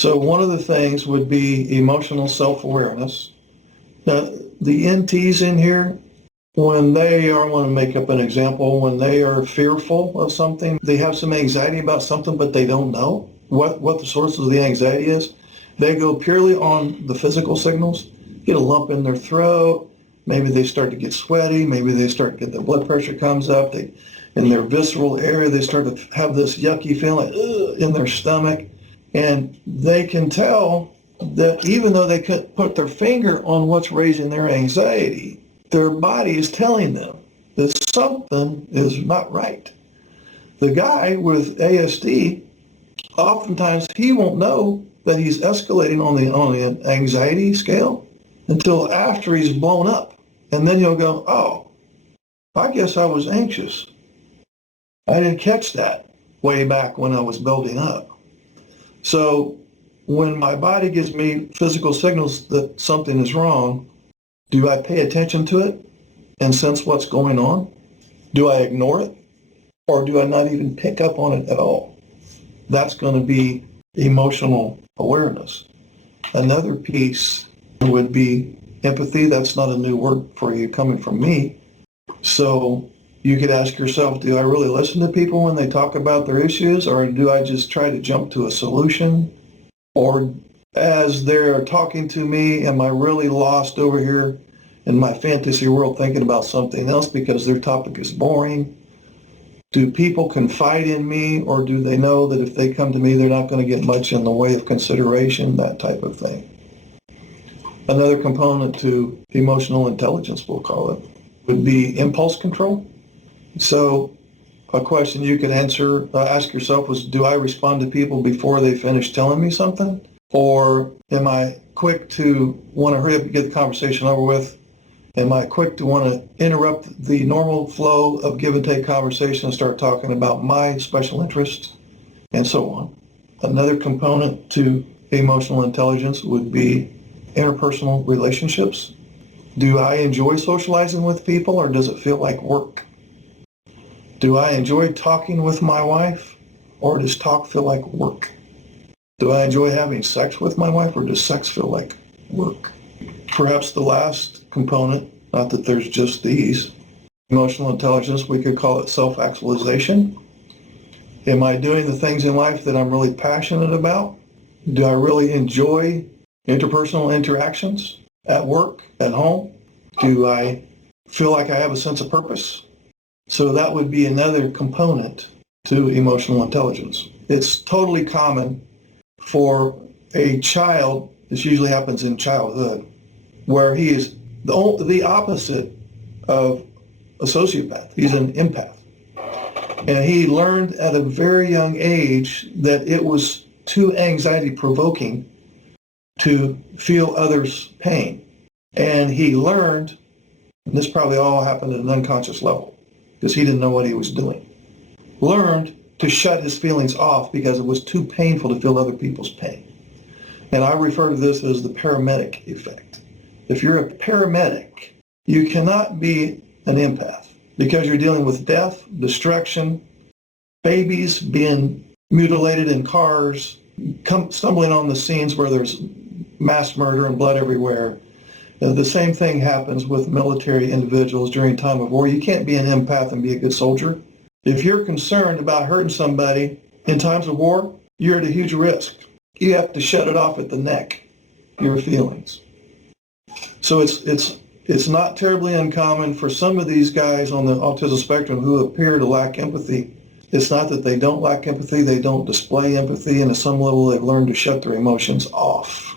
So one of the things would be emotional self-awareness. Now, the NTs in here, when they are, I want to make up an example, when they are fearful of something, they have some anxiety about something, but they don't know what the source of the anxiety is. They go purely on the physical signals, get a lump in their throat, maybe they start to get sweaty, maybe they start to get their blood pressure comes up, in their visceral area, they start to have this yucky feeling in their stomach, and they can tell that even though they couldn't put their finger on what's raising their anxiety, their body is telling them that something is not right. The guy with ASD, oftentimes he won't know that he's escalating on the anxiety scale until after he's blown up. And then he'll go, oh, I guess I was anxious. I didn't catch that way back when I was building up. So when my body gives me physical signals that something is wrong, do I pay attention to it and sense what's going on? Do I ignore it? Or do I not even pick up on it at all? That's going to be emotional awareness. Another piece would be empathy. That's not a new word for you coming from me. So you could ask yourself, do I really listen to people when they talk about their issues, or do I just try to jump to a solution? Or as they're talking to me, am I really lost over here in my fantasy world thinking about something else because their topic is boring? Do people confide in me, or do they know that if they come to me, they're not going to get much in the way of consideration, that type of thing? Another component to emotional intelligence, we'll call it, would be impulse control. So a question you could ask yourself was, do I respond to people before they finish telling me something? Or am I quick to want to hurry up and get the conversation over with? Am I quick to want to interrupt the normal flow of give and take conversation and start talking about my special interests, and so on? Another component to emotional intelligence would be interpersonal relationships. Do I enjoy socializing with people, or does it feel like work? Do I enjoy talking with my wife, or does talk feel like work? Do I enjoy having sex with my wife, or does sex feel like work? Perhaps the last component, not that there's just these, emotional intelligence, we could call it self-actualization. Am I doing the things in life that I'm really passionate about? Do I really enjoy interpersonal interactions at work, at home? Do I feel like I have a sense of purpose? So that would be another component to emotional intelligence. It's totally common for a child, this usually happens in childhood, where he is the opposite of a sociopath. He's an empath. And he learned at a very young age that it was too anxiety provoking to feel others' pain. And he learned, and this probably all happened at an unconscious level because he didn't know what he was doing, learned to shut his feelings off because it was too painful to feel other people's pain. And I refer to this as the paramedic effect. If you're a paramedic, you cannot be an empath because you're dealing with death, destruction, babies being mutilated in cars, stumbling on the scenes where there's mass murder and blood everywhere. The same thing happens with military individuals during time of war. You can't be an empath and be a good soldier. If you're concerned about hurting somebody in times of war, you're at a huge risk. You have to shut it off at the neck, your feelings. So it's not terribly uncommon for some of these guys on the autism spectrum who appear to lack empathy. It's not that they don't lack empathy, they don't display empathy, and at some level they've learned to shut their emotions off.